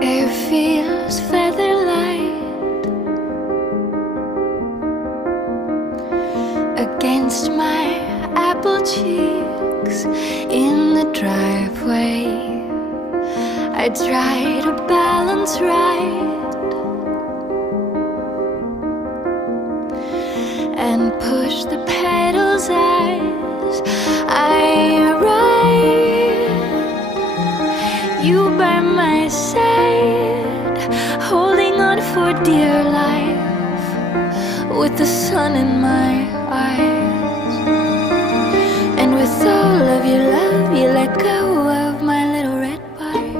air feels feather light against my apple cheeks in the driveway. I try to balance right and push the pedals as I ride. You by my side, holding on for dear life, with the sun in my eyes. And with all of your love, you let go of my little red bike.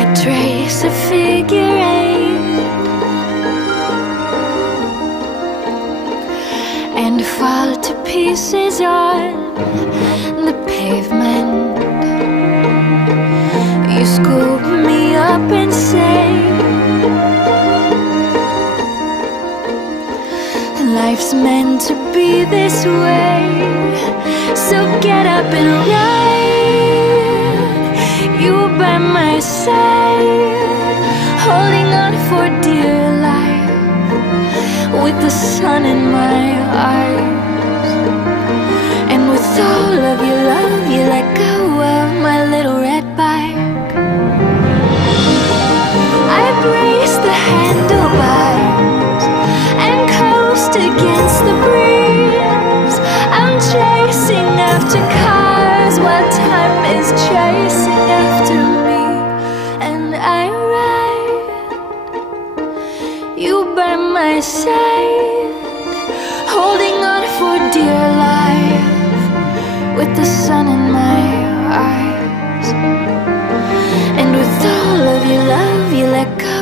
I trace a figure eight and fall to pieces on the pavement. You scoop me up and say, life's meant to be this way, so get up and ride. You by my side, holding on for dear life, with the sun in my eyes. And with all of your love, you let go of my little red bike. I brace the handlebars and coast against the breeze. I'm chasing after cars while time is chasing after me. And I ride, you by my side, holding on for dear life, with the sun in my eyes. And with all of your love, you let go